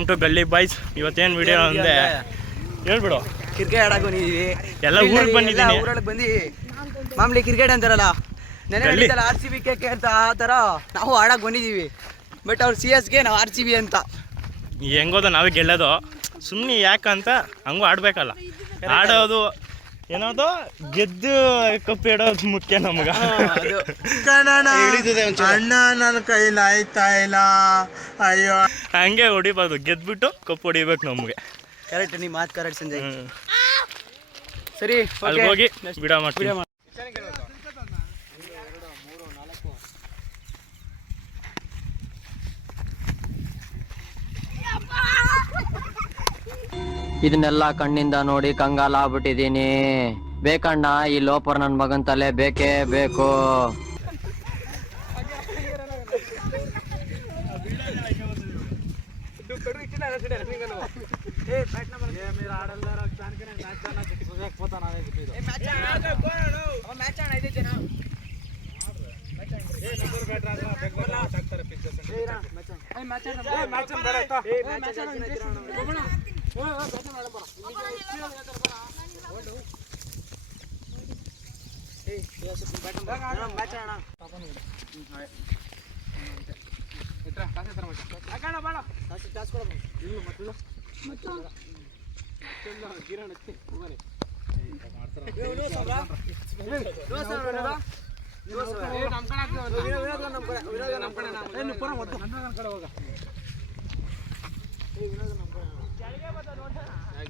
Welcome to ಗಲ್ಲಿ boys. ಇವತ್ತೇನು video ಅಂದರೆ ಹೇಳ್ಬಿಡು. ಕ್ರಿಕೆಟ್ ಆಡಕ್ಕೆ ಬಂದಿದ್ದೀವಿ, ಎಲ್ಲ ಊರಿಗೆ ಬಂದಿದ್ದೀನಿ. ಊರೊಳಗೆ ಬಂದು ಮಾಮೂಲಿ ಕ್ರಿಕೆಟ್ ಅಂತಾರಲ್ಲ, ನೆನೆ RCB KK ಅಂತ ಆ ಥರ ನಾವು ಆಡಕ್ಕೆ ಬಂದಿದ್ದೀವಿ. ಬಟ್ ಅವ್ರು CSK, ನಾವು RCB ಅಂತ. ಹೆಂಗೋದ ನಾವೇ ಗೆಲ್ಲೋದು, ಸುಮ್ಮನೆ ಯಾಕಂತ ಹಂಗೂ ಆಡಬೇಕಲ್ಲ. ಆಡೋದು ಏನೋದು ಗೆದ್ದು ಕಪ್ಪು ಇಡೋದು ಮುಖ್ಯ ನಮ್ಗೆ. ಅಣ್ಣ ನನ್ನ ಕೈಲಿ ಆಯ್ತಾ ಇಲ್ಲ, ಅಯ್ಯೋ ಹಂಗೆ ಹೊಡಿಬಾರ್ದು, ಗೆದ್ಬಿಟ್ಟು ಕಪ್ಪು ಹೊಡಿಬೇಕು ನಮಗೆ. ಕರೆಕ್ಟ್, ನಿಮ್ಮ ಮಾತು ಕರೆಕ್ಟ್ ಸಂಜಯ್. ಸರಿ, ಅಲ್ಲಿ ಹೋಗಿ ಬಿಡ ಮಾಡ್ತೀವಿ. ಇದನ್ನೆಲ್ಲ ಕಣ್ಣಿಂದ ನೋಡಿ ಕಂಗಾಲ ಆಗ್ಬಿಟ್ಟಿದೀನಿ. ಬೇಕಣ್ಣ, ಈ ಲೋಪರ್ ನನ್ ಮಗನ್ ತಲೆ ಬೇಕೇ ಬೇಕು.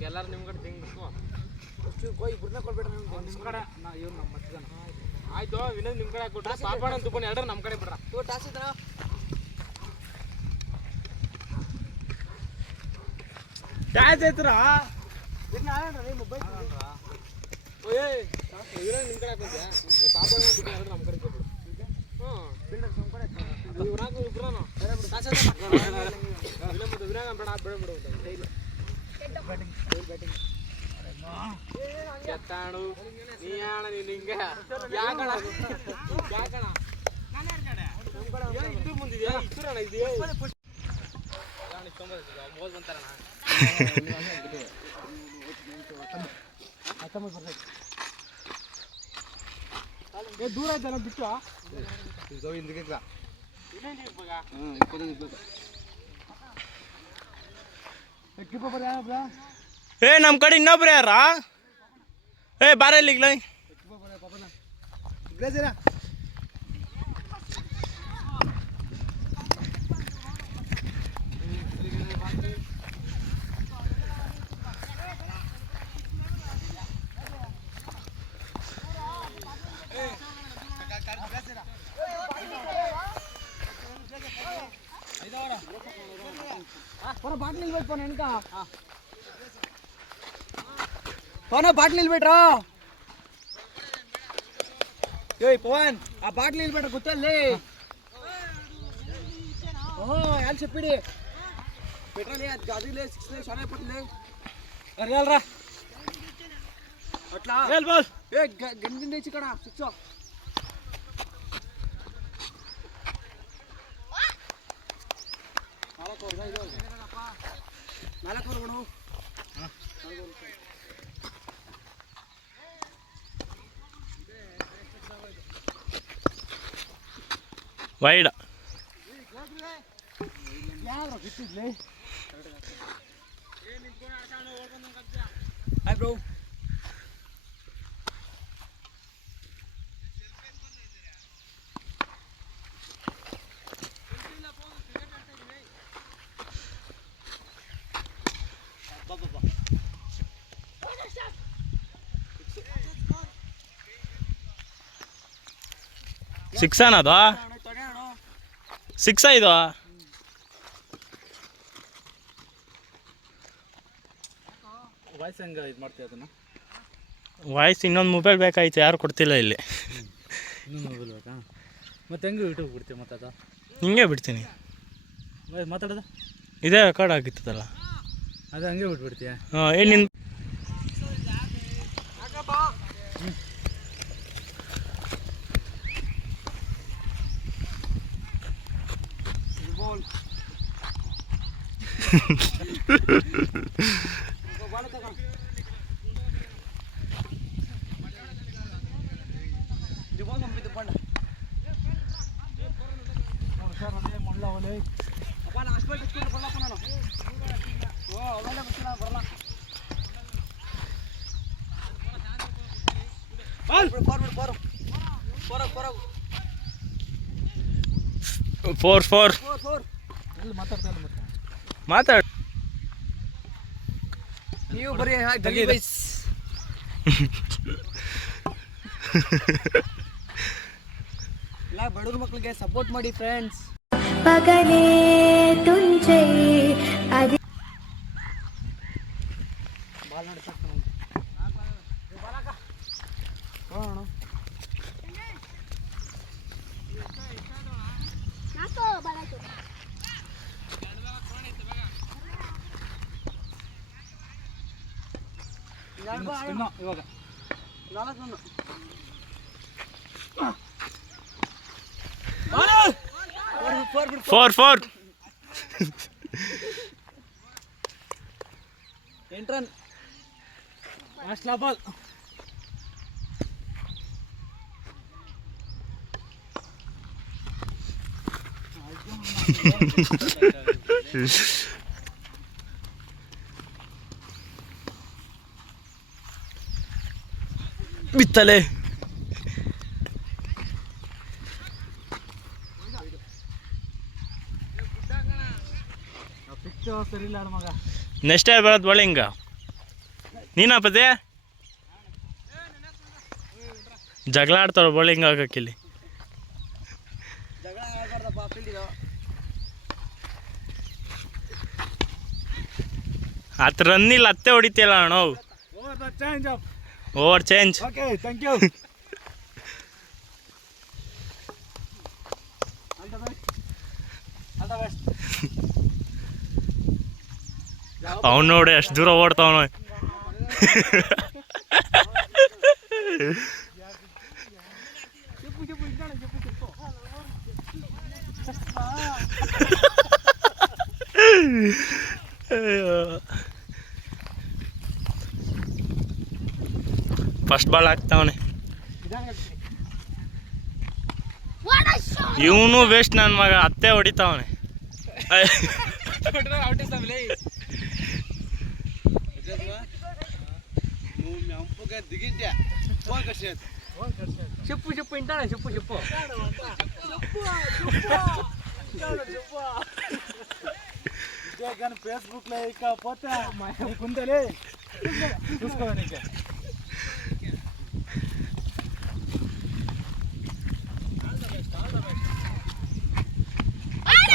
ಎಲ್ಲಾರು ನಿಮ್ ಕಡೆ ತಿಂಗ್ಬೇಕು ಇಬ್ಬರನ್ನ ಕೊಡ್ಬೇಡ್ರಿ. ನಿಮ್ ಕಡೆ ಇವ್ರು ನಮ್ಮ ಮತ್ತೆ ಜನ ಆಯ್ತು. ವಿನೋದ್ ನಿಮ್ ಕಡೆ ಕೊಟ್ರೆ ಪಾಪಣ್ಣ ಅಂತ ತಗೊಂಡು ಎಲ್ಲರೂ ನಮ್ಮ ಕಡೆ ಬಿಡ್ರ. ಇವ್ರು ಟಾಸ್ ಇದ್ರ ಟಾಸ್ ಐತ್ರ ಮೊಬೈಲ್ ವಿನೋದ್ ನಿಮ್ ಕಡೆ ಹಾಕೊಂಡ್ಯಾ, ಪಾಪಣ್ಣ ಅಂತ ಎಲ್ಲರೂ ನಮ್ಮ ಕಡೆ ಕೊಟ್ಬಿಡು. ಇವ್ರಾಕು ಇಬ್ರನು ಟಾಸ್ ವಿನೋದ್ ವಿನಾಗ ಬೇಡ ಬಿಡು. ಕೆತ್ತಾಣು ನೀ ಆಣ ನೀನು ಹಿಂಗ ಯಾಕಣ ಇದ್ದು ಮುಂದಿದ್ಯಾ ಇಷ್ಟುರಣ ಇದೆಯಾ ಬೋಲ್ ಬಂತಾರಣ ದೂರ ಆಯ್ತಲ್ಲ ಬಿಟ್ಟು ಏ ನಮ್ಮ ಕಡೆ ಇನ್ನೊಬ್ರು ಯಾರ? ಏ ಬಾರ ಇಲ್ಲಿಗ್ಲ. Bottle ನಿಲ್ಬೇಕು ನೆನ್ಕ bottle ನಿಲ್ಬೇಡ್ರ. ಏಯ್ ಪವನ್, ಆ ಬಾಟ್ಲಿ ನಿಲ್ಬೇಡ್ರ ಗೊತ್ತಲ್ಲಿ. ಯಾರು చెప్పిడి పెట్రోల్ గదిలే 6 లే చాలా పట్లే అరేల్రా అట్లా ఏల్ బాల్ ఏ గందిందే చికడ సిచ్చో ನಾಲ್ಕು ಬಣ ವೈಡ್ ಯಾರು ಬಿಟ್ಟಿದ್ಲೆ. Hi bro. ಸಿಕ್ಸ್ ಅನ್ನೋದು ಸಿಕ್ಸ್ ಇದು. ವಾಯ್ಸ್ ಹೆಂಗೆ ಇದು ಮಾಡ್ತೀವಿ ಅದನ್ನು? ವಾಯ್ಸ್ ಇನ್ನೊಂದು ಮೊಬೈಲ್ ಬೇಕಾಯ್ತು, ಯಾರು ಕೊಡ್ತಿಲ್ಲ ಇಲ್ಲಿ. ಇನ್ನೊಂದು ಮೊಬೈಲ್ ಬೇಕಾ? ಮತ್ತೆ ಹೆಂಗೆ ಯೂಟ್ಯೂಬ್ ಬಿಡ್ತೀವಿ ಮತ್ತೆ ಅದು? ಹಿಂಗೆ ಬಿಡ್ತೀನಿ. ಮಾತಾಡೋದು ಇದೇ ರೆಕಾರ್ಡ್ ಆಗಿತ್ತದಲ್ಲ, ಅದು ಹಂಗೆ ಬಿಟ್ಬಿಡ್ತೀಯ? ಹಾಂ. ಏನು ನಿನ್ನ ಫೋರ್ ಮಾತಾಡ ನೀವು ಬರೀ ಬಡವ್ರ ಮಕ್ಳಿಗೆ ಸಪೋರ್ಟ್ ಮಾಡಿ ಫ್ರೆಂಡ್ಸ್. ಪಗಲೇ ತುಂಚೆ ಅದಿ ಇವಾಗ 4 ಎಂಟ್ರನ್ ಲಾಸ್ಟ್ ಬಾಲ್. ಬಿತ್ತಲೆ ಸರಿ ಇಲ್ಲ ಮಗ. ನೆಕ್ಸ್ಟ್ ಯಾರು ಬರೋದು ಬೌಲಿಂಗ? ನೀನಾ ಪದೇ ಜಗಳ ಆಡ್ತಾರ ಬೌಲಿಂಗ್ ಆಗಕ್ಕಿಲ್ಲಿ. ಆತ ರನ್ನಿಲ್ಲ ಅತ್ತೆ ಹೊಡಿತಿಯಲ್ಲ ಅಣ್ಣ. Over change. Okay thank you. ಅವ್ನು ನೋಡಿ ಅಷ್ಟು ದೂರ ಓಡ್ತಾವನ. ಫಸ್ಟ್ ಬಾಲ್ ಹಾಕ್ತಾವನೆ ಇವನು ವೇಸ್ಟ್ ನನ್ನ ಮಗ. ಅತ್ತೆ ಹೊಡಿತಾವನೆ. చెప్పు ఇంటాడా చెప్పు కానీ ఫేస్బుక్ లో ఇకపోతే నీకుందలే చూసుకోవడానికి.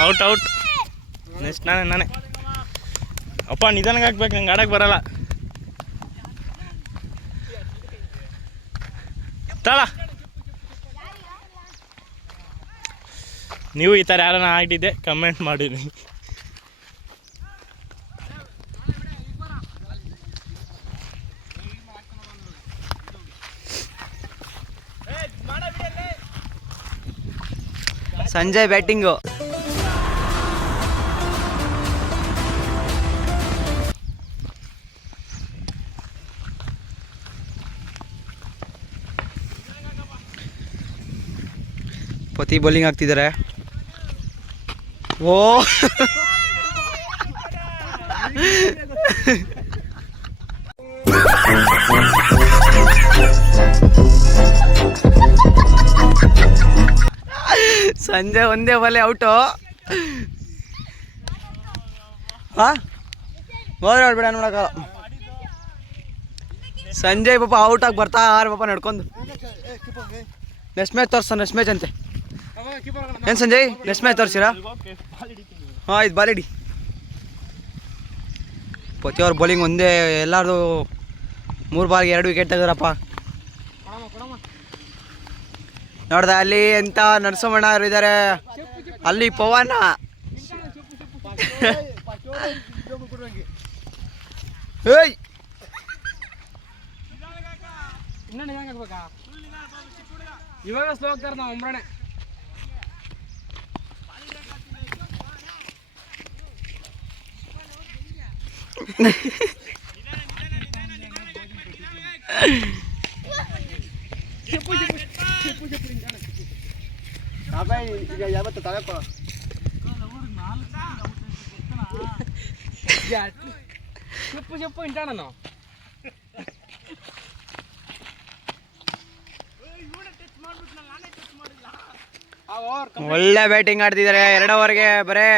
ಔಟ್ ನೆಕ್ಸ್ಟ್ ನಾನೇ ಅಪ್ಪ ನಿಧಾನಕ್ಕೆ ಹಾಕ್ಬೇಕು, ನಂಗೆ ಆಡಕ್ಕೆ ಬರಲ್ಲ. ತಾಳ ನೀವು ಈ ಥರ ಯಾರನ್ನ ಆಡಿದ್ದೆ ಕಮೆಂಟ್ ಮಾಡಿರಿ. ಸಂಜಯ್ ಬ್ಯಾಟಿಂಗು. ಪತಿ ಬೌಲಿಂಗ್ ಆಗ್ತಿದ್ದಾರೆ. ಓ ಸಂಜೆ ಒಂದೇ ಬಲೆ ಔಟು. ಹಾಂ ಹೋದ್ರೆ ಆಡ್ಬೇಡ ನೋಡಕ. ಸಂಜಯ್ ಪಾಪ ಔಟಾಗಿ ಬರ್ತಾ ಪಾಪ ನಡ್ಕೊಂಡು. ನೆಕ್ಸ್ಟ್ ಮ್ಯಾಚ್ ತೋರ್ಸ, ನೆಕ್ಸ್ಟ್ ಮ್ಯಾಚ್ ಅಂತೆ. ಏನು ಸಂಜಯ್ ನೆಕ್ಸ್ಟ್ ಮ್ಯಾಚ್ ತೋರಿಸಿರಾ? ಹಾಂ ಇದು ಬಾಲಿಡಿ. ಪತಿಯವ್ರ ಬೌಲಿಂಗ್ ಒಂದೇ, ಎಲ್ಲಾರ್ದು 3 ಬಾಲ್ಗೆ 2 ವಿಕೆಟ್ ತೆಗೆದ್ರಪ್ಪ. ನೋಡ್ದ ಅಲ್ಲಿ ಎಂತ ನರಸಮ್ಮಣ್ಣ ಅವರು ಇದ್ದಾರೆ, ಅಲ್ಲಿ ಪವನ. ಏಯ್ ಇವಾಗ ಸ್ಲೋ ಆಗ್ತಾರೆ ನಾವು ಒಂಬ್ರಾಣೆ. ಯಾವತ್ತು ತಗೋ చెప్పు వింటాను. ಒಳ್ಳೆ ಬ್ಯಾಟಿಂಗ್ ಆಡ್ತಿದ್ದಾರೆ 2 ಓವರ್ಗೆ ಬರೇ.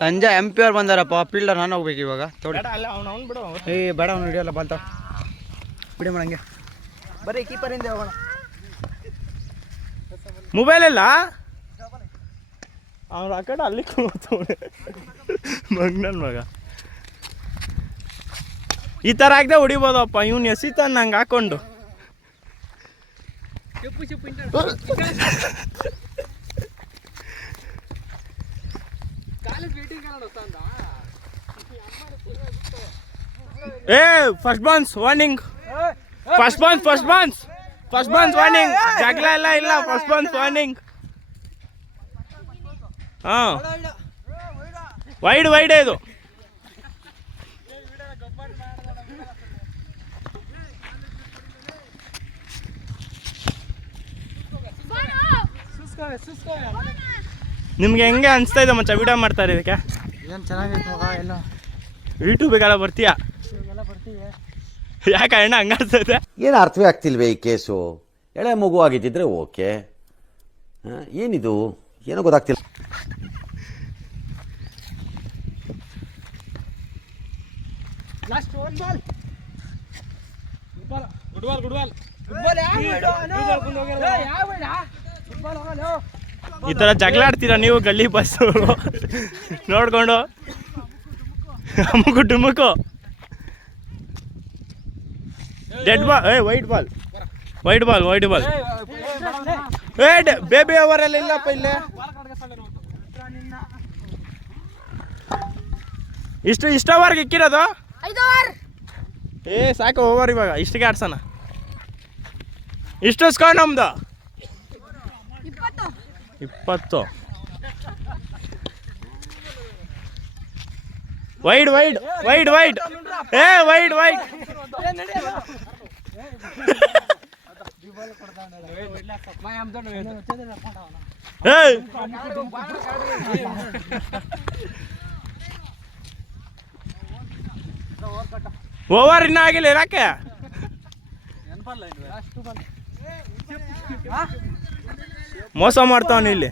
ಸಂಜೆ MP ಅವ್ರು ಬಂದಾರಪ್ಪ. ಫೀಲ್ಡರ್ ನಾನು ಹೋಗ್ಬೇಕು ಇವಾಗ. ಏ ಬೇಡ, ಅವ್ನು ಹಿಡಿಯಲ್ಲ ಬಾಲ್ತ ಬಿಡಿ ಮಾಡಂಗೆ. ಬರೀ ಕೀಪರಿಂದ ಹೋಗೋಣ. ಮೊಬೈಲ್ ಇಲ್ಲ ಅವ್ನು ಆ ಕಡೆ ಅಲ್ಲಿ ಕೂತವನೆ ಮಗ್ನನ್ ಮಗ. ಈ ಥರ ಆಗದೆ ಹೊಡಿಬೋದಪ್ಪ. ಇವ್ನು ಎಸಿತಾನ ನಂಗೆ ಹಾಕೊಂಡು. ಏ first bounce warning. First bounce warning. ಜಗಳ ಎಲ್ಲ ಇಲ್ಲ. First bounce warning. ಹಾಂ ವೈಡ್ ಇದು. ನಿಮ್ಗೆ ಹೆಂಗೆ ಅನಿಸ್ತಾ ಇದೆ ಮಚ್ಚ ವಿಡಿಯೋ ಮಾಡ್ತಾರೆ ಇದಕ್ಕೆ? ಏನು ಚೆನ್ನಾಗಿತ್ತು ಮಗ. ಎಲ್ಲ ಯೂಟ್ಯೂಬಿಗೆಲ್ಲ ಬರ್ತೀಯಾ? ಯಾಕೆ ಅಣ್ಣ ಹಂಗಾಗ್ತದೆ? ಏನು ಅರ್ಥವೇ ಆಗ್ತಿಲ್ವೇ ಈ ಕೇಸು? ಎಳೆ ಮಗು ಆಗಿದ್ದಿದ್ರೆ ಓಕೆ, ಏನಿದು ಏನೋ ಗೊತ್ತಾಗ್ತಿಲ್ಲ. ಈ ಥರ ಜಗಳ ಆಡ್ತೀರಾ ನೀವು ಗಲ್ಲಿ ಬಸ್ಸು ನೋಡ್ಕೊಂಡು? ಅಮ್ಮಕು ಡುಮ್ಮಕು. Dead ball. White ball. Baby over ಎಲ್ಲ ಇಲ್ಲಪ್ಪ ಇಲ್ಲೇ. ಇಷ್ಟ ಓವರ್ಗೆ ಇಕ್ಕಿರೋದು? ಸಾಕು ಓವರ್. ಇವಾಗ ಇಷ್ಟಿಗೆ ಆಡ್ಸೋಣ. ಇಷ್ಟು ಸ್ಕೋರ್ ನಮ್ದು 20. ವೈಡ್. ಓವರ್ ಇನ್ನೂ ಆಗಿಲ್ಲ ಯಾಕೆ? ಮೋಸ ಮಾಡ್ತಾವನು ಇಲ್ಲಿ.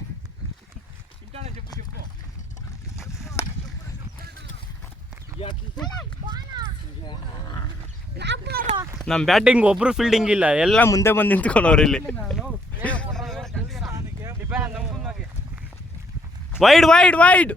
ನಮ್ಮ ಬ್ಯಾಟಿಂಗ್ ಒಬ್ರು ಫೀಲ್ಡಿಂಗ್ ಇಲ್ಲ, ಎಲ್ಲ ಮುಂದೆ ಬಂದು ನಿಂತ್ಕೊಂಡವ್ರು ಇಲ್ಲಿ. ವೈಡ್.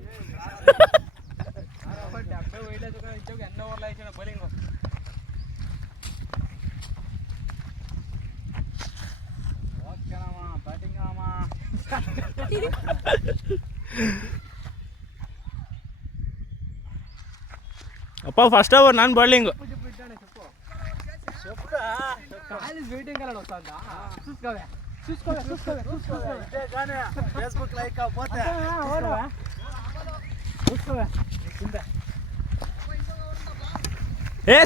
ಅಪ್ಪ ಫಸ್ಟ್ ಓವರ್ ನಾನು ಬೌಲಿಂಗು.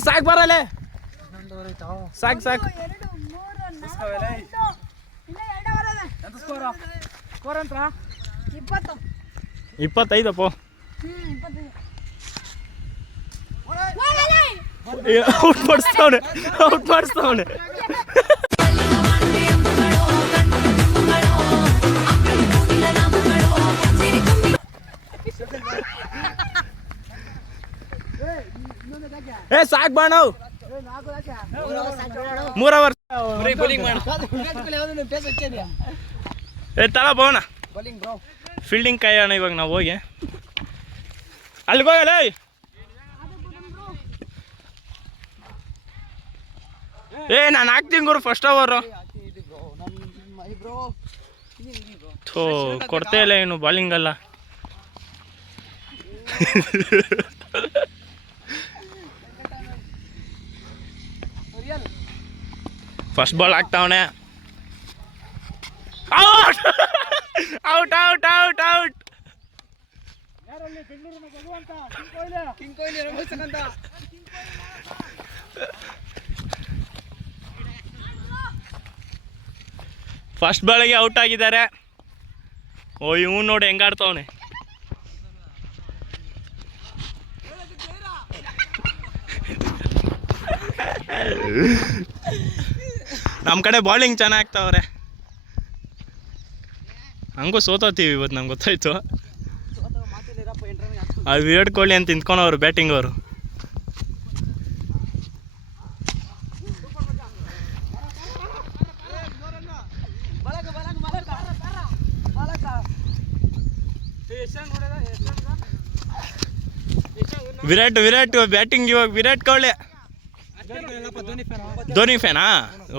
ಸಾಕು ಬರಲ್ಲ. ಸಾಕು 25 ಅಪ್ಪ. ಔಟ್ ಮಾಡಿಸ್ತಾವನೆ. ಸಾಕು ಬಾಣ. 3 ಓವರ್ ತಳ ಬೋಣ. ಫೀಲ್ಡಿಂಗ್ ಕಾಯೋಣ ಇವಾಗ ನಾವು ಹೋಗಿ. ಅಲ್ಲಿಗೆ ಹೋಗಲ್ಲ. ನಾನು ಹಾಕ್ತೀನಿ ಗುರು ಫಸ್ಟ್ ಓವರು. ಕೊಡ್ತೇ ಇಲ್ಲ ಏನು ಬಾಲಿಂಗ್ ಅಲ್ಲ. ಫಸ್ಟ್ ಬಾಲ್ ಹಾಕ್ತಾವನೆ. Out out out out. King Kohli ರಮೋಸಕಂತ. ಫಸ್ಟ್ ಬಾಳಿಗೆ ಔಟ್ ಆಗಿದ್ದಾರೆ. ಓ ಇವನು ನೋಡಿ ಹೆಂಗಾಡ್ತವನೆ. ನಮ್ಮ ಕಡೆ ಬಾಲಿಂಗ್ ಚೆನ್ನಾಗಿ ಆಗ್ತಾವ್ರೆ. ಹಂಗೂ ಸೋತೋತೀವಿ ಇವತ್ತು, ನಮ್ಗೆ ಗೊತ್ತಾಯ್ತು. ಅದು ವಿರಾಟ್ ಕೊಹ್ಲಿ ಅಂತ ನಿಂತ್ಕೊಂಡವ್ರು ಬ್ಯಾಟಿಂಗ್ ಅವರು. ವಿರಾಟ್ ಬ್ಯಾಟಿಂಗ್ ಇವಾಗ ವಿರಾಟ್ ಕೊಹ್ಲಿ. ಧೋನಿ ಫ್ಯಾನಾ?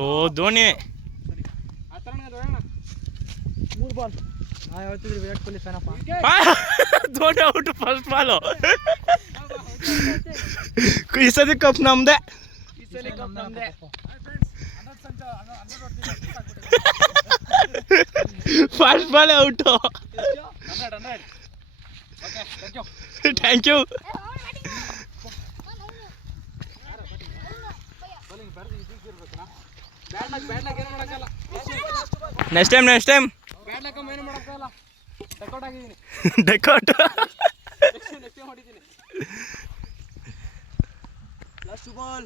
ಓ ಧೋನಿ. ವಿರಾಟ್ ಕೊಹ್ಲಿ ಫ್ಯಾನಪ್ಪ. Dhoni out first ball. ಈ ಸತಿ ಕಪ್ ನಮ್ದೆ. First ball out. Thank you. Next time ಡೆಕೌಟ್.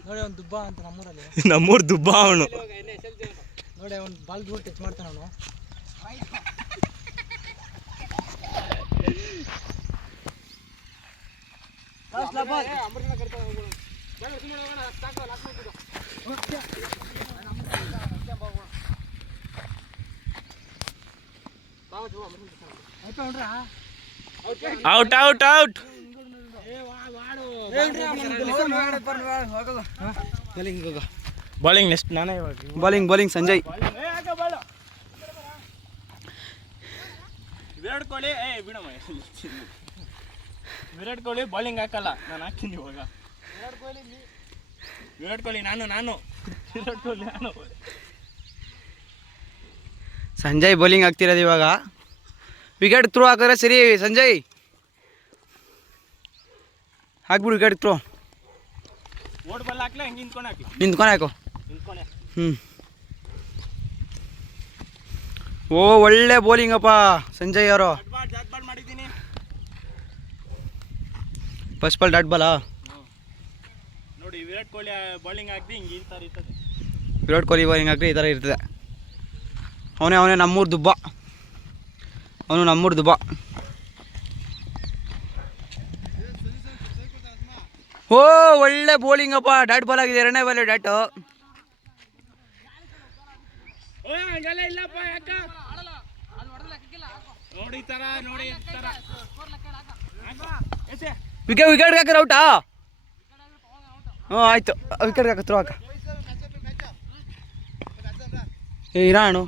ನೋಡಿ ಅವ್ನು ದುಬ್ಬ ಅಂತ ನಮ್ಮೂರಲ್ಲಿ. ನಮ್ಮೂರು ದುಬ್ಬ ಅವನು. ನೋಡಿ ಅವ್ನು ಬಾಲ್ ದೂರ ಟಚ್ ಮಾಡ್ತಾನೆ ಅವನು. Out out out. Bowling next ನಾನೇ ಇವಾಗ. ಬಾಲಿಂಗ್ ಸಂಜಯ್. ವಿರಾಟ್ ಕೊಹ್ಲಿ ವಿರಾಟ್ ಕೊಹ್ಲಿ ಬಾಲಿಂಗ್ ಹಾಕಲ್ಲ, ನಾನು ಹಾಕ್ತೀನಿ ಇವಾಗ. ವಿರಾಟ್ ಕೊಹ್ಲಿ ನಾನು ವಿರಾಟ್ ಕೊಹ್ಲಿ ನಾನು. ಸಂಜಯ್ ಬೌಲಿಂಗ್ ಆಗ್ತಿರೋದು ಇವಾಗ. ವಿಕೆಟ್ ಥ್ರೋ ಹಾಕಿದ್ರೆ ಸರಿ ಸಂಜಯ್. ಹಾಕ್ಬಿಡು ವಿಕೆಟ್ ಥ್ರೋ. ಓಡ್ ಬಾಲ್ ಹಾಕ್ಲಾ ಹೆಂಗೆ ನಿಂತ್ಕೊಂಡು ಹಾಕಿ? ನಿಂತ್ಕೊಂಡು ಹಾಕು. ನಿಂತ್ಕೊಂಡೆ. ಓ ಒಳ್ಳೆ ಬೌಲಿಂಗ್ ಅಪ್ಪ ಸಂಜಯ್ ಅವರು. ಡಾಟ್ ಬಾಲ್ ಮಾಡಿದ್ದೀನಿ. First ball dot Bala? ನೋಡಿ ವಿರಾಟ್ ಕೊಹ್ಲಿ ಬಾಲಿಂಗ್ ಹಾಕಿ ಹಿಂಗೆ ಈ ಥರ ಇರ್ತದೆ. ವಿರಾಟ್ ಕೊಹ್ಲಿ ಬಾಲಿಂಗ್ ಹಾಕಿ ಈ ಥರ ಇರ್ತದೆ. ಅವನೇ ನಮ್ಮೂರು ದುಬ್ಬ. ಅವನು ನಮ್ಮೂರು ದುಬ್ಬ. ಓ ಒಳ್ಳೆ ಬೌಲಿಂಗ್ ಅಪ್ಪ. ಡಾಟ್ ಬಾಲ್ ಆಗಿದೆ, ಎರಡನೇ ಬಾಲ್ ಡಾಟು. ಇಲ್ಲಪ್ಪ ಯಾಕ ನೋಡಿ ತರ ನೋಡಿ ತರ. ವಿಕೆಟ್ ಹಾಕಿದ್ರೆ ಔಟಾ? ಹ್ಞೂ ಆಯ್ತು, ವಿಕೆಟ್ ಹಾಕ ಥ್ರೋ ಹಾಕ. ಇರಾಣು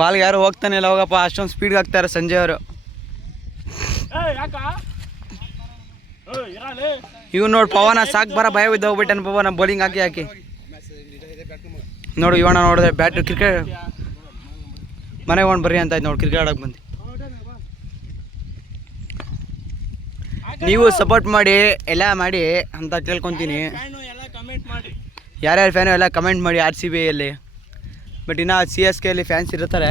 ಬಾಲ್ಗೆ ಯಾರು ಹೋಗ್ತಾನೆ ಇಲ್ಲ. ಹೋಗಪ್ಪ, ಅಷ್ಟೊಂದು ಸ್ಪೀಡ್ಗೆ ಹಾಕ್ತಾರೆ ಸಂಜಯ್ ಅವರು. ಇವ್ ನೋಡಿ ಪವನ ಸಾಕು ಬರ ಭಯ ಬಿದ್ದು ಹೋಗ್ಬಿಟ್ಟೆ ಪವನ ಬೌಲಿಂಗ್ ಹಾಕಿ ನೋಡು. ಇವಣ್ಣ ನೋಡಿದ್ರೆ ಬ್ಯಾಟ್ ಕ್ರಿಕೆಟ್ ಮನೆಗೆ ಒಂದು ಬರ್ರಿ ಅಂತ ಆಯ್ತು ನೋಡಿ, ಕ್ರಿಕೆಟ್ ಆಡೋಕೆ ಬಂದು. ನೀವು ಸಪೋರ್ಟ್ ಮಾಡಿ ಎಲ್ಲ ಮಾಡಿ ಅಂತ ಕೇಳ್ಕೊತೀನಿ. ಯಾರ್ಯಾರು ಫ್ಯಾನು ಎಲ್ಲ ಕಮೆಂಟ್ ಮಾಡಿ. RCBಯಲ್ಲಿ ಬಟ್ ಇನ್ನು CSKಯಲ್ಲಿ ಫ್ಯಾನ್ಸ್ ಇರ್ತಾರೆ,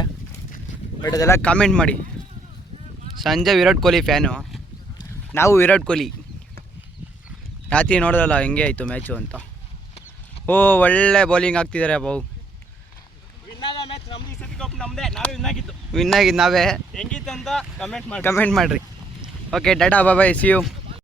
ಬಟ್ ಅದೆಲ್ಲ ಕಮೆಂಟ್ ಮಾಡಿ. ಸಂಜಯ್ ವಿರಾಟ್ ಕೊಹ್ಲಿ ಫ್ಯಾನು, ನಾವು ವಿರಾಟ್ ಕೊಹ್ಲಿ. ರಾತ್ರಿ ನೋಡೋದಲ್ಲ ಹೆಂಗೆ ಆಯಿತು ಮ್ಯಾಚು ಅಂತ. ಓ ಒಳ್ಳೆ ಬೌಲಿಂಗ್ ಆಗ್ತಿದ್ದಾರೆ ಬಾವು. ವಿನ್ ಆಗಿದ್ದು ನಾವೇ. ಹೆಂಗಿತ್ತು ಅಂತ ಕಮೆಂಟ್ ಮಾಡಿರಿ. Okay tata bye, see you.